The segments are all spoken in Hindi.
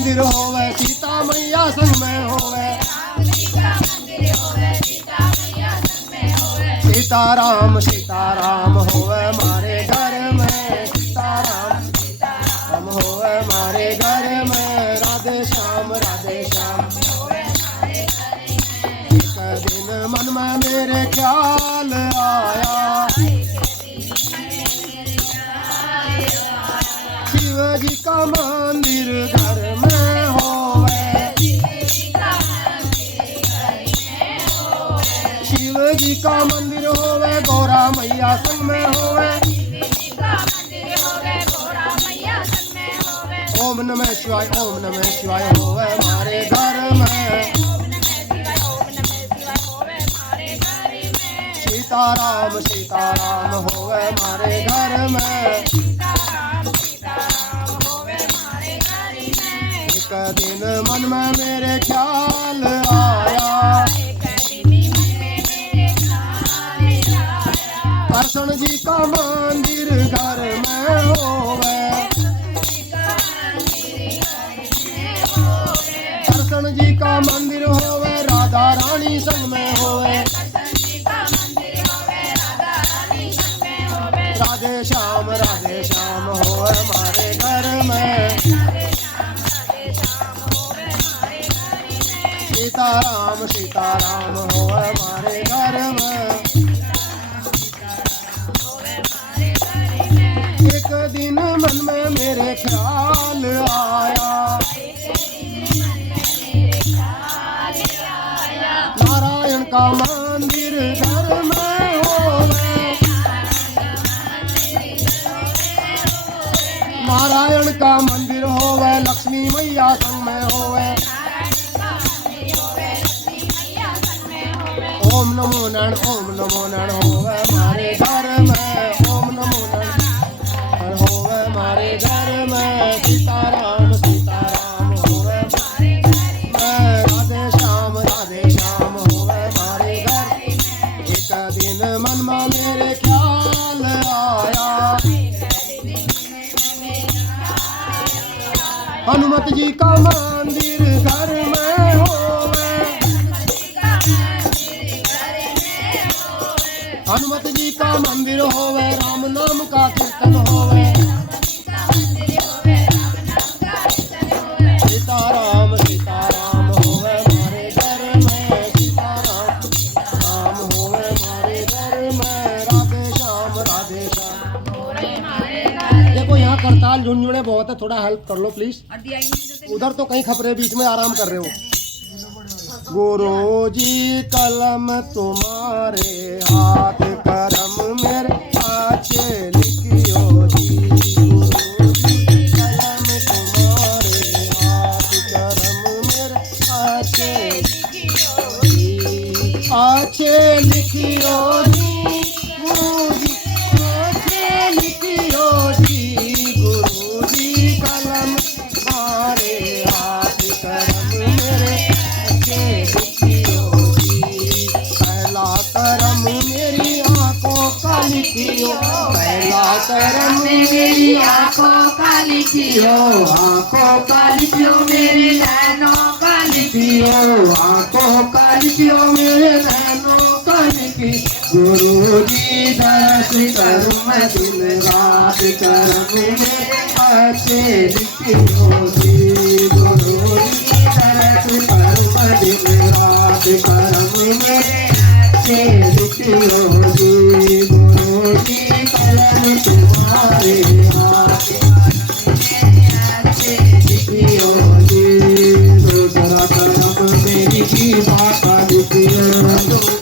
मंदिर होवे सीता मैया संग में होवे सीताराम सीताराम होवे मारे घर में सीताराम हम होवे मारे घर में राधे श्याम एक दिन मन में मेरे ख्याल आया शिव जी का मंदिर घर में होवे शिव जी का मंदिर होवे गौरा मैया संग में होवे ओम नमः शिवाय होवे मारे घर में सीताराम होवे मारे घर में एक दिन मन में मेरे ख्याल आया कृष्ण जी का मंदिर घर में होवे कृष्ण जी का मंदिर होवे राधा रानी संग में होवे राधे श्याम होवे हमारे घर में सीताराम होवे हमारे घर में एक दिन मन में मेरे ख्याल आया नारायण का मंदिर घर में होवे नारायण का मंदिर होवे लक्ष्मी मैया संग में होवे ओम नमो नारायण होवे हमारे घर में ओम नमो नारायण होवे हमारे घर में सीताराम होवे हमारे घर में राधे श्याम होवे हमारे घर एक दिन मन में मेरे ख्याल आया हनुमत जी का मंदिर घर में होवे हनुमत जी का मंदिर होवे राम नाम का कीर्तन होवे सीताराम होवे हमारे घर में सीताराम होवे हमारे घर में राधे श्याम देखो यहाँ करताल झुंझुने बहुत है थोड़ा हेल्प कर लो प्लीज उधर तो कहीं खपरे बीच में आराम कर रहे हो गुरुजी कलम तुम्हारे हाथ करम मेरे आचे लिखियो जी गुरुजी कलम तुम्हारे हाथ करम मेरे आचे लिखियो जी गुरुजी आचे लिखियो जी गुरुजी कलम तुम्हारे हाथ करम मेरे पहला करम मेरी आंखों का लिखियो पहला करम मेरी आंखों का लिखियो मेरे नैनों का लिखियो आंखों का लिखियो मेरे नैनों का लिखियो गुरुजी दर्श करूं मैं दिन रात करम मेरे अच्छे लिखियो जी गुरुजी दर्श करूं मैं दिन रात करम मेरे अच्छे लिखियो जी गुरुजी कलम तुम्हारे हाथ अच्छे लिखियो जी दूसरा करम मेरी जीवा का लिखियो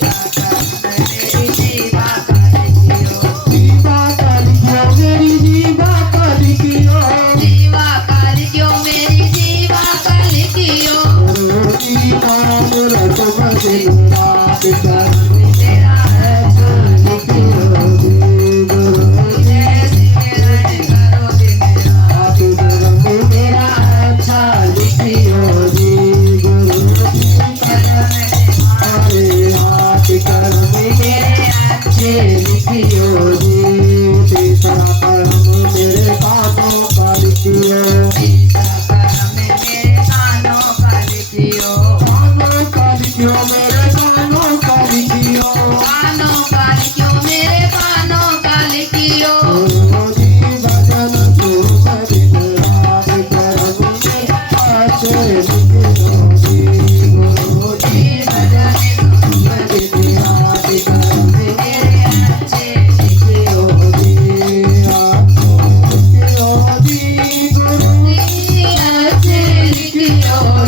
अच्छा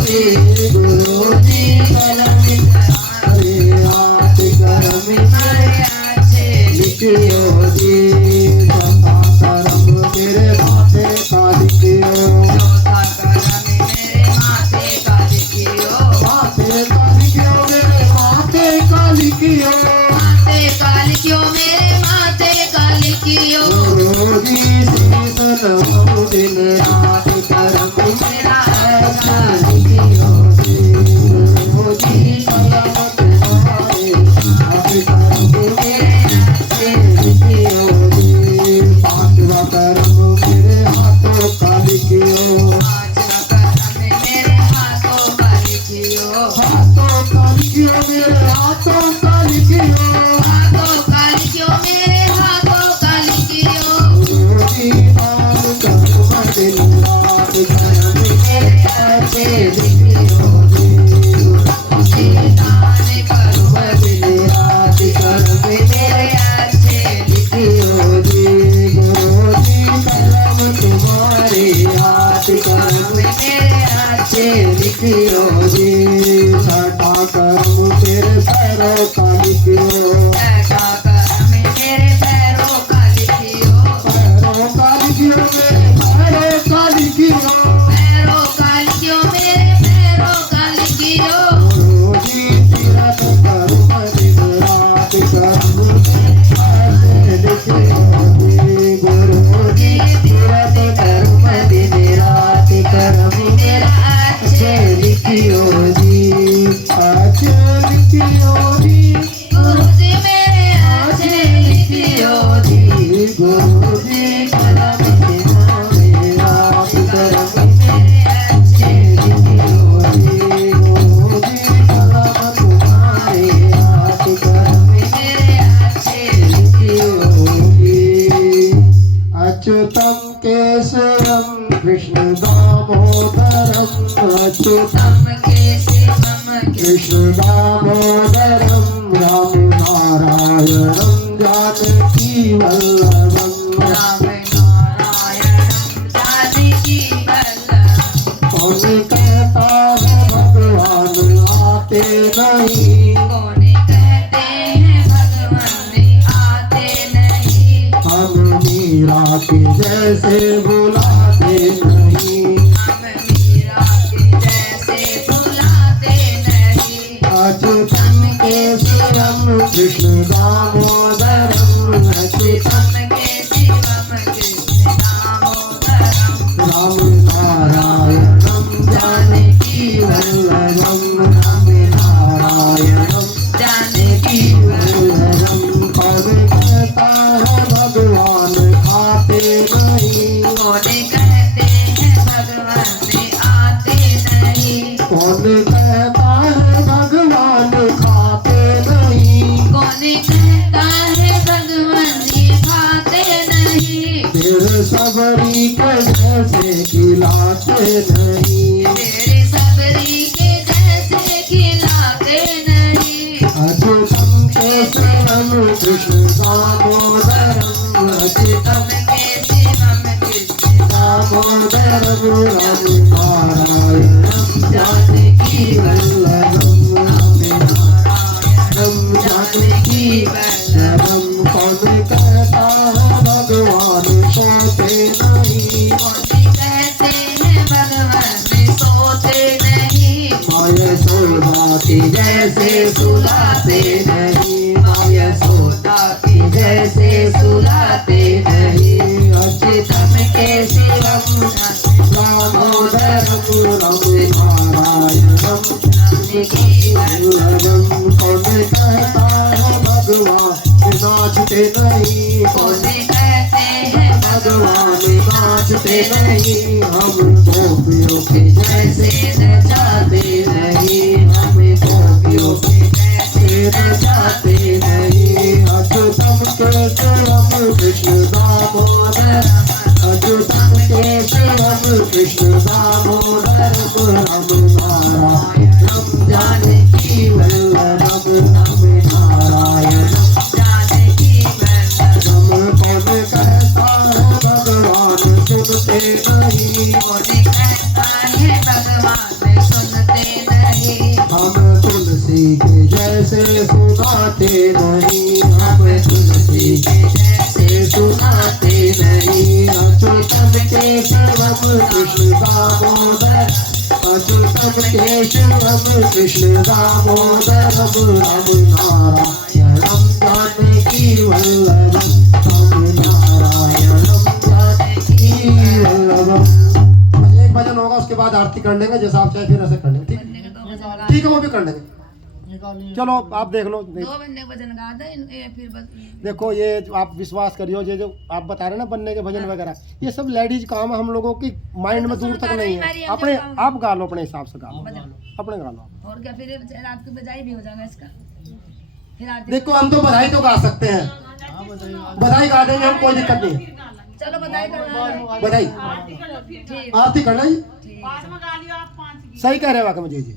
गुरु जी कलम हमारे हाथ करम मेरे अच्छे लिखियो जी चौथा करम मेरे माथे का लिखियो चौथा करम मेरे माथे का लिखियो माथे का लिखियो मेरे माथे का लिखियो माथे का लिखियो मेरे माथे का लिखियो गुरु जी शीश नमो दिन रात करम मेरा ऐसा लिखियो जी गुरु जी कलम तुम्हारे हाथ करम मेरे अच्छे लिखियो जी पांचवा करम मेरे हाथों का लिखियो पांचवा करम मेरे हाथों का लिखियो हाथों का लिखियो मेरे हाथों का लिखियो हाथों का लिखियो मेरे हाथों का लिखियो गुरु जी नाम करम दिन रात करम मेरे अच्छे लिखियो जी गुरु जी नाम करम दिन रात करम मेरे अच्छे लिखियो जी गुरु जी कलम तुम्हारे हाथ करम मेरे अच्छे लिखियो जी छठा करम तेरे पैरों का लिखियो छठा करम मेरे पैरों का लिखियो पैरों का लिखियो मेरे पैरों का लिखियो पैरों का लिखियो मेरे पैरों का लिखियो गुरु जी तीरथ करम दिन रात करम ऐसे लिखियो जी गुरु जी तीरथ करम दिन रात करम मेरा अच्छे लिखियो जी अच्छे लिखियो जी गुरु जी मेरे अच्छे लिखियो जी गुरु जी कलम तुम्हारे हाथ करम मेरे अच्छे लिखियो जी गुरु जी कलम तुम्हारे हाथ करम मेरे अच्छे लिखियो जी अच्युतम केशवम कृष्ण दामोदरम अच्युतम केशवम कृष्ण दामोदरम राम नारायणम जानकी वल्लभम राम नारायणम जानकी वल्लभम कौन कहता है भगवान आते नहीं कौन कहते हैं भगवान आते नहीं हम मीरा के जैसे बुलाते नहीं हम मीरा के जैसे बुलाते नहीं अच्युतम केशवम कृष्ण दामोदरम अच्युतम केशवम कृष्ण दामोदरम राम नारायणम जानकी वल्लभम राम नारायणम जानकी वल्लभम कौन कहता है भगवान आते नहीं कौन कहते हैं भगवान आते नहीं कौन कहता है भगवान खाते नहीं कौन कहता है भगवान खाते नहीं तेरे सबरी के जैसे खिलाते नहीं तेरे सबरी के जैसे खिलाते नहीं अच्युतम केशवम कृष्ण दामोदरम अच्युतम केशवम कृष्ण दामोदरम राम नारायणम जानकी वल्लभम राम नारायणम जानकी वल्लभम कौन कहता है भगवान सोते नहीं कौन कहते हैं भगवान सोते नहीं माया सोदा की जैसे सुलाते नहीं माया सोदा की जैसे सुलाते नहीं अच्युतम केशवम दामोदरम राम नारायणम जानकी वल्लभम कौन कहता है भगवान नाचते नहीं कौन कहते हैं भगवान नाचते नहीं हम गोपियों के जैसे नचाते नहीं हम गोपियों के जैसे नचाते नहीं अच्युतम केशवम कृष्ण दामोदरम अच्युतम केशवम कृष्ण दामोदरम राम नारायणम जानकी वल्लभम राम नारायणम जानकी वल्लभम कौन कहता है भगवान सुनते नहीं कौन कहता है भगवान बात सुनते नहीं, हम तुलसी के जैसे सुनाते नहीं, हम तुलसी के जैसे सुनाते नहीं। अच्युतम केशवम कृष्ण दामोदर, अच्युतम केशवम कृष्ण दामोदरम राम नारायणम जानकी वल्लभम, राम नारायणम जानकी वल्लभम। एक भजन होगा उसके बाद आरती कर लेंगे, जैसा आप चाहे फिर ऐसे कर लेंगे। ठीक ठीक है, वो भी कर लेंगे। चलो आप देख लो। 2 बंदे भजन गा दे फिर देखो ये आप विश्वास करियो, ये जो आप बता रहे ना बनने के भजन वगैरह, ये सब लेडीज काम है, हम लोगों की माइंड में दूर तक नहीं है। अपने आप गा लो, अपने हिसाब से गा लो, अपने गा लो। और क्या, फिर रात को बजाई भी हो जाएगा इसका। फिर आरती देखो हम तो बधाई तो गा सकते हैं, बधाई गा देंगे हम, कोई दिक्कत नहीं है। चलो बधाई करना, बधाई ठीक आरती करना जी, ठीक। सही कह रहे हो वाकई मुझे जी।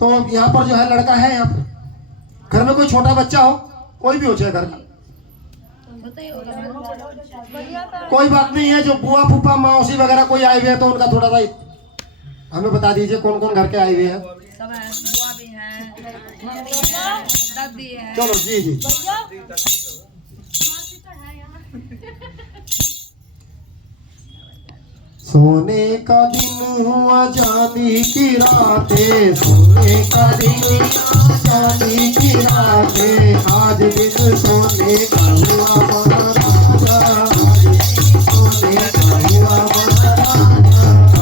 तो यहाँ पर जो है लड़का है, यहाँ पर घर में कोई छोटा बच्चा हो, कोई भी हो चाहे घर का, कोई बात नहीं है। जो बुआ फूफा मौसी वगैरह कोई आए हुए हैं तो उनका थोड़ा सा हमें बता दीजिए कौन कौन घर के आए हुए हैं। सब है, बुआ भी है, मम्मी है, दादी है। चलो जी जी। सोने का दिन हुआ चांदी की रातें, सोने का दिन हुआ चांदी की रातें, आज दिन सोने का हुआ महाराजा, आज दिन सोने का हुआ महाराजा,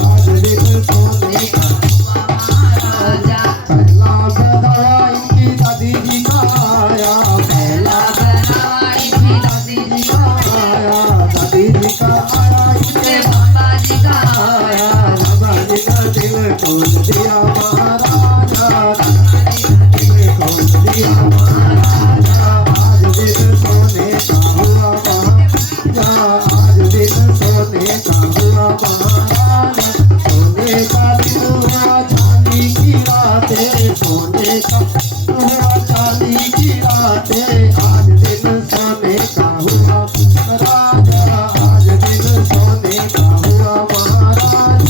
आज दिन सोने का हुआ महाराजा। पहला गधा इनकी दादी जी का आया, पहला गधा इनकी दादी जी का आया, दादी जी का आया इनके बाबा जी का आया, बाबा जी का दिल खोल दिया महाराजा, दिल खोल दिया महाराजा। आज दिन सोने का हुआ महाराजा, आज दिन सोने का हुआ महाराजा। सोने का दिन हुआ चांदी की रातें, सोने का हुआ चांदी की रातें, आज दिन सोने का हुआ राजा, आज दिन सोने का हुआ महाराज।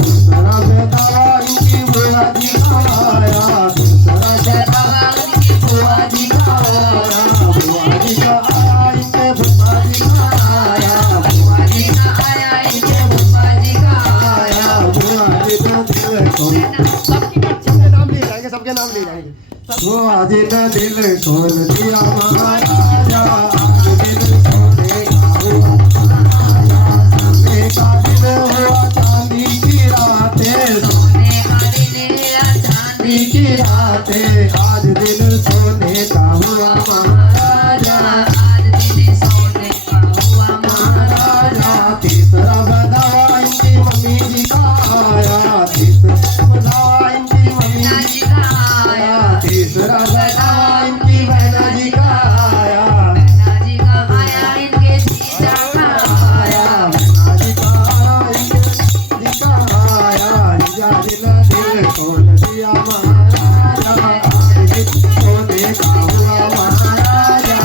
दूसरा बेटा इनकी बुआ जी का आया, दूसरा बेटा इनकी बुआ जी का आया, बुआ जी का आया इनके बुआ जी का आया, बुआ जी का आया इनके बुआ जी का आया, बुआ जी का दिल खोल, सबके नाम लिए जाएंगे, सबके नाम लिए जाएंगे। बुआ जी का दिल खोल दिया महाराजा, आज दिन सोने का हुआ सोने का दिन हुआ चांदी की रातें, सोने का दिन हुआ चांदी की रातें, आज दिन सोने का हुआ महाराजा, आज दिन सोने का हुआ महाराजा। तीसरा बधावा इनकी मम्मी जी का आया, तीसरा बधावा इनकी मम्मी जी का आया, तीसरा बधावा इनकी बहना जी का आया, बहना जी का आया इनके जीजा का आया, बहना जी का आया इनके जी का आया। जीजा दिल खोल दिया महाराजा, आज दिन सोने का हुआ महाराजा,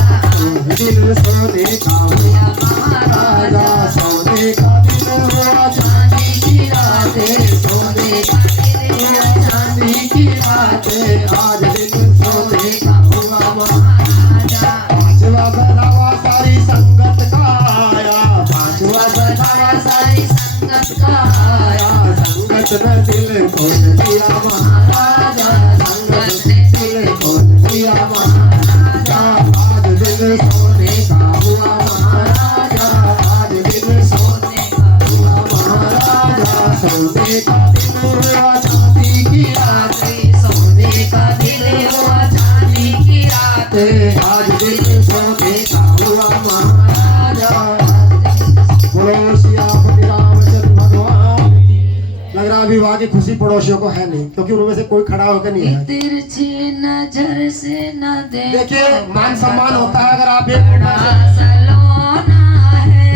दिल सोने का हुआ महाराजा। सोने का दिन हुआ चांदी की रातें, सोने का दिन हुआ चांदी की रातें, आज दिन सोने का हुआ महाराजा। पांचवा बधावा सारी संगत का आया, पांचवा बधावा सारी संगत का आया, संगत में दिल खोल दिया महाराजा, संगत में दिल खोल दिया महाराजा। आज दिन सोने का हुआ महाराजा, आज दिन सोने का हुआ महाराजा। सोने का दिन हुआ चांदी की रातें, सोने का दिन हुआ चांदी की रातें, आज दिन सोने का हुआ महाराजा। बोलो सियापति रामचंद्र भगवान की। लग रहा विवाह की खुशी पड़ोसियों को है नहीं, क्योंकि उनमें से कोई खड़ा होकर नहीं है। तिरछी नजर से न देखिए मान सम्मान होता है अगर आप एक सलोना है,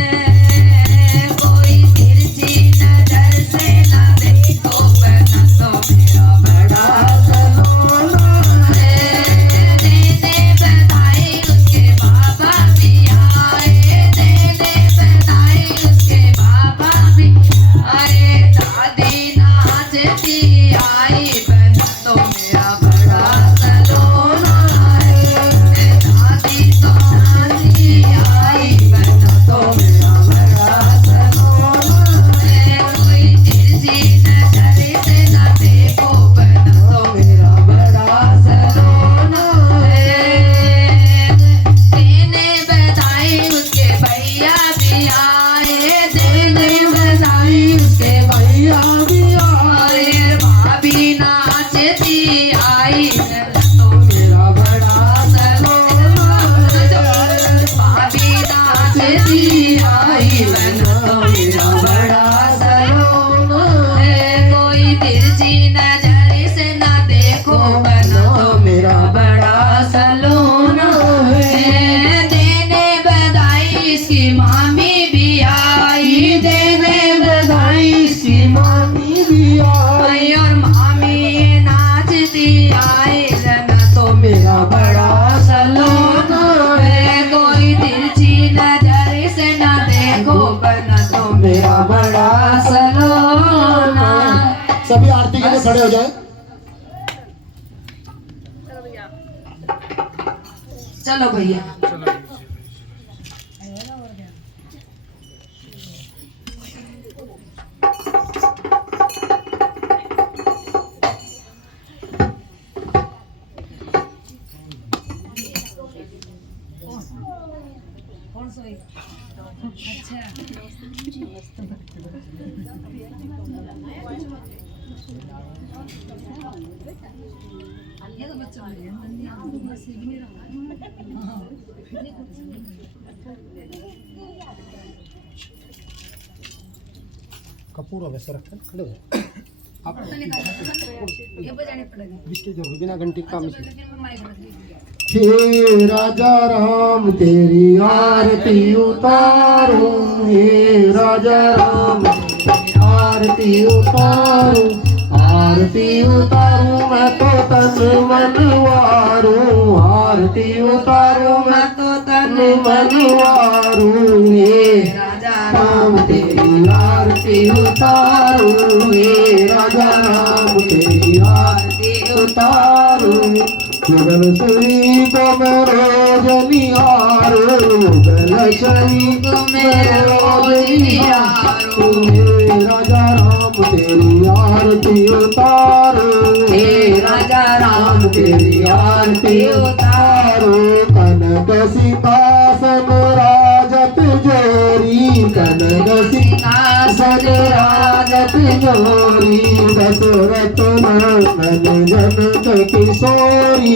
कोई तिरछी नजर से न देखो, बना तो मेरा बड़ा सलोना है। देने बधाई उसके बाबा भी आए, देने बधाई उसके बाबा भी आए, दादी नाथ तिरछी नजर से ना देखो बना तो मेरा बड़ा सलोना है। देने बधाई इसकी मामी भी आई, देने बधाई इसकी मामी भी आई और मामी नाचती आई, बना तो मेरा बड़ा सलोना है। कोई तिरछी नजर से ना देखो बना तो मेरा बड़ा सलोना। सभी आरती के लिए खड़े हो जाए। चलो भैया कौन सोई? अच्छा ये तो बच्चा है से भी नहीं रहा। हाँ कपूर वैसे रखकर खड़े हो आप ये बजाने पड़ेगी बिस्किट जरूर बिना घंटी काम से। फिर मैं माइक रख दी। हे राजा राम तेरी आरती उतारो, हे राजा राम तेरी आरती उतारो, आरती उतारो मैं तो तन मन वारू, आरती उतारो मैं तो तन मन वारू। हे राजा राम तेरी आरती उतारो, हे राजा राम तेरी आरती उतारो। जुगल सही को मैं रोज निहारो, जुगल सही को मैं रोज निहारो। हे राजा राम तेरी आरती उतारो, हे राजा राम तेरी आरती उतारो। कनक सिंहासन राजत जोरी, कनक सिंहासन राजत जोरी। दशरथ नंदन जनक किशोरी,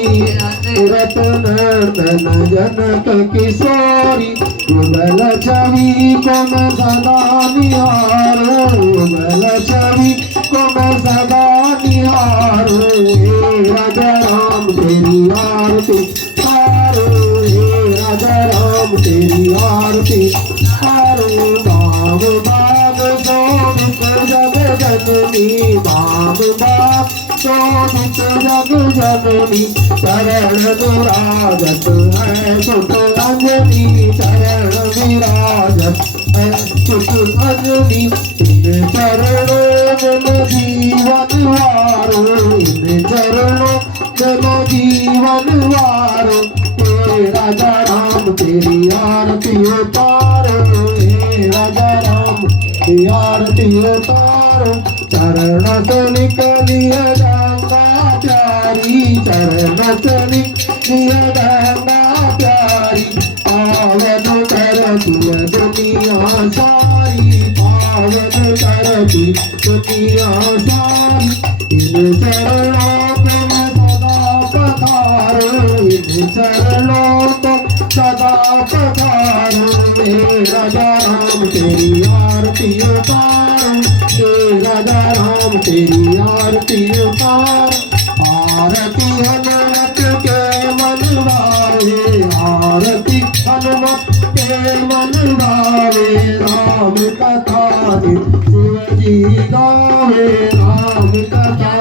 रतन नंदन जनक किशोरी। युगल छवि को मैं सदा निहारो, युगल छवि को मैं सदा निहारो। हे राजा राम तेरी आरती उतारो, हे राजा राम तेरी आरती उतारो। बाम बाम शोभित जग जननी, बाम बाम शोभित जग जननी। चरण विराजत है सुत अंजनी, चरण विराजत है सुत अंजनी। इन चरणों में जीवन वारो, इन चरणों में जीवन वारो। हे राजा राम तेरी आरती उतारो, हे राजा राम तेरी आरती उतारो। चरण से निकलिए गंगा प्यारी, चरण से निकलिए गंगा प्यारी। पावन करती दुनिया सारी, पावन करती दुनिया सारी। इन चरणों पे मैं सदा पधारो, इन चरणों को सदा पधारो। हे राजा राम तेरी आरती उतारो, हे राजा राम तेरी आरती उतारो। आरती हनुमत के मन भावे, आरती हनुमत के मन भावे। राम कथा शिव जी गावे, राम कथा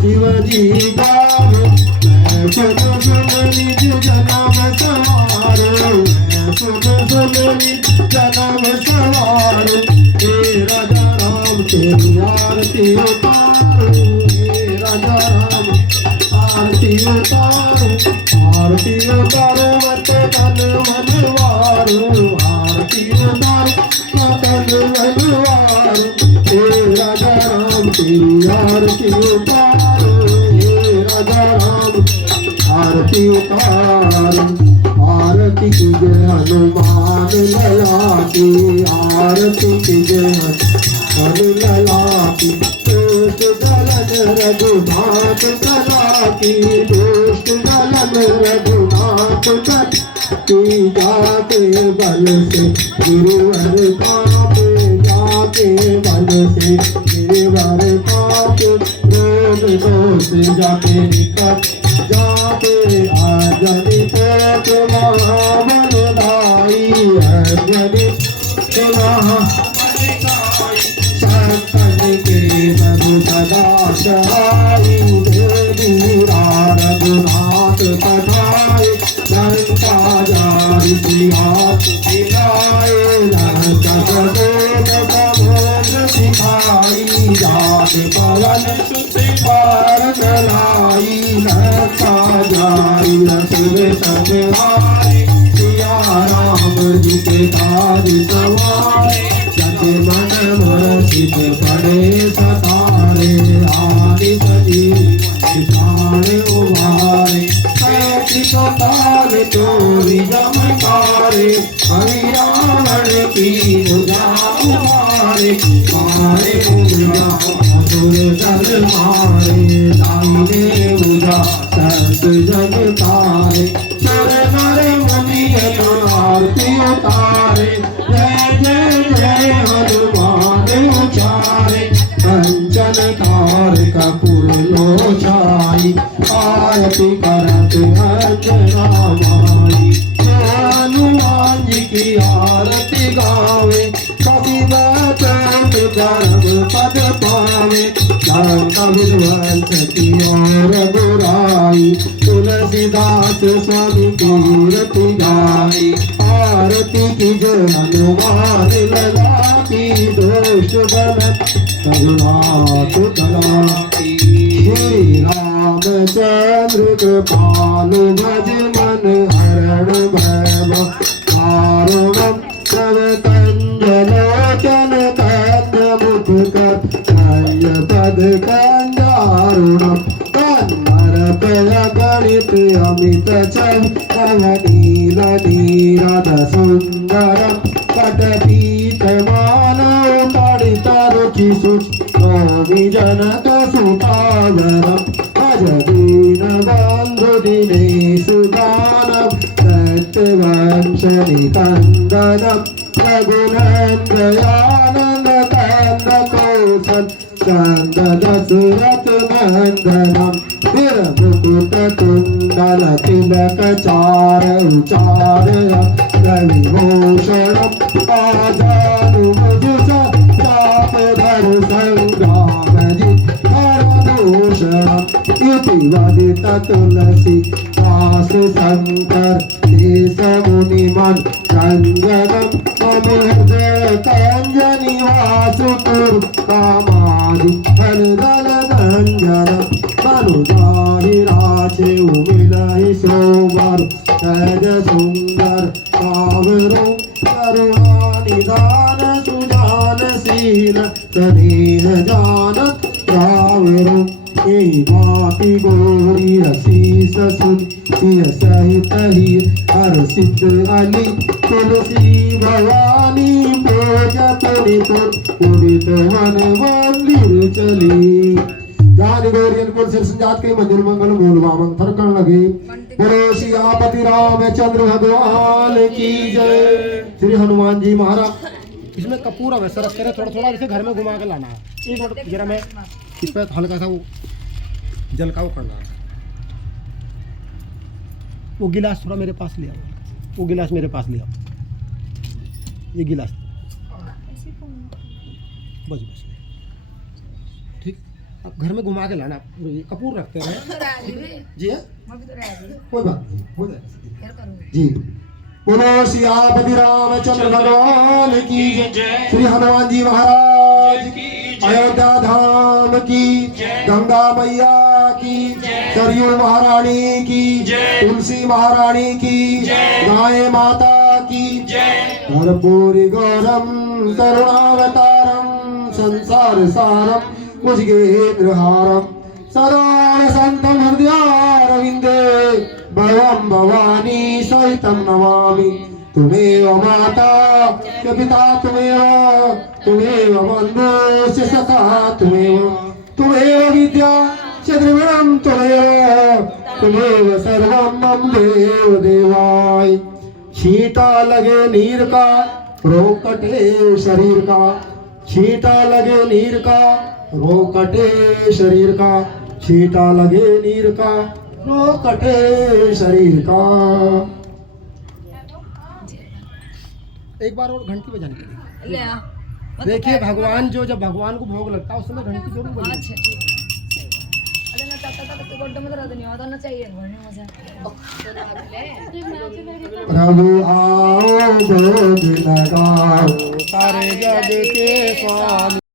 शिव जी गावे। मैं सुन सुन निज जन्म सवारो, मैं सुन सुन निज जन्म सवारो। हे राजा राम तेरी आरती उतारो, हे राजा राम आरती उतारो। आरती उतारो मत तन मन वारो, आरती उतारो मत तन मन वारो। हे राजा राम तेरी आरती उतारो, हे राजा राम आरती उतारो। आरती की जय हनुमान लला की, आरती की जय हनुमान लला की। दुष्ट दलन रघुनाथ कला की, दुष्ट दलन रघुनाथ कला की। जाते बल से गुरुवर कापे, जाते के मन से गिरवर पाप रोग दोष जाके निकट जाके आजनि पोत महावनदाई अजनि सत्तन के प्रभु सदा सहाई दूरा रघुनाथ पठाए लंका जारी प्रियात दिलाए लंका सदोष समुद्र सिखाई जात पवन पार चलाई लंका जारी रसुर संहारे सिया राम जी के काज सवारे जत मन मोहित पड़े सतारे आदि सजीव प्राण उबारे को काल चोरी जमकारे हरि रावण की भुजा उबारे मारे भुजा असुर दल मारे दाहिने भुजा सत जग तारे चर नर मुनि आरती उतारे जय जय जय हनुमान उचारे कंचन तार कपूर लोचाई आरती करत अंजना माई हनुमान जी की आरती गावे कभी चंद गर्भ पद पावे लंका विध्वंस की और बुराई तुलसीदास स्वामी कीर्ति गाई आरती की जय हनुमान लला की दोष बन रघुनाथ कला श्री रामचंद्र कृपालु भज मन हरण भैम कारुणम सब कंजलोचन कंद मुख कर पद कंदारुणम कन्नर पय गणित अमित चल नील नीरद सुंदर कटपीत मानव पड़ित रुचि सुच जनक सुतावरम भज दीन बंधु दिनेशु दानव सत्यवंश निकंदनम रघुनंदयानंद कंद कौशल चंद दशरथ नंदनम वीर मुकुट कुंडल तिलक चार उचार रविभूषणम आजानुमुजुष चाप धर संग्राम भूषणम इति वदित तुलसी दास शंकर देश मुनि मन रंजनम हृदय कंजनि वासुपुर कामादि फलदल नंजनम मनुजाहि राचे उमिलहि सोवर सहज सुंदर सावरो करुणानिधान सुजानशील स्नेह जानत रावरो मापी गोरी रसीस सुन सहित ही हर सिद्ध अली तुलसी भवानी पूजत निपुण उदित मन मंदिर चली ज्ञान गौरी अनुकूल सिर संजात के मंदिर मंगल मूल वामन थरकन लगे बोलो सियापति रामचंद्र भगवान की जय। श्री हनुमान जी महाराज इसमें कपूर है सरस करे थोड़ा थोड़ा इसे घर में घुमा के लाना है एक मिनट जरा मैं इस पर हल्का सा वो जल का वो करना है। वो गिलास थोड़ा मेरे पास लिया वो गिलास मेरे पास लिया ये गिलास बस बस ठीक अब घर में घुमा के लाना कपूर रखते हैं जी है कोई बात नहीं हो जाए जी। बोलो सियापति रामचंद्र भगवान की जय। श्री हनुमान जी महाराज की अयोध्या धाम की गंगा मैया की सरयू महारानी की तुलसी महारानी की गाय माता की कर्पूरी गौरम करुणावतारम संसार सारम मुझगेन्द्रहारम सदा संतम हृदयारविंदे भवम भवानी सहितम नमामि तुमेव माता च पिता तुमेव बन्धुश्च सखा तुमेव विद्या च द्रविणं तुमेव सर्वं मम देव देवाय। शीता लगे नीर का रोग कटे शरीर का छींटा लगे नीर का रोग कटे शरीर का, छींटा लगे नीर का रोग कटे शरीर का। एक बार और घंटी बजानी पड़ेगी। ले आ। देखिए भगवान जो जब भगवान को भोग लगता है उस समय घंटी जरूर बजानी। अच्छा ठीक है। अरे ना चाहता था तो गोड्ड में दर्द नहीं होता ना चाहिए घोड़ने में से। प्रभु आओ भोग लगाओ सारे जग के स्वामी।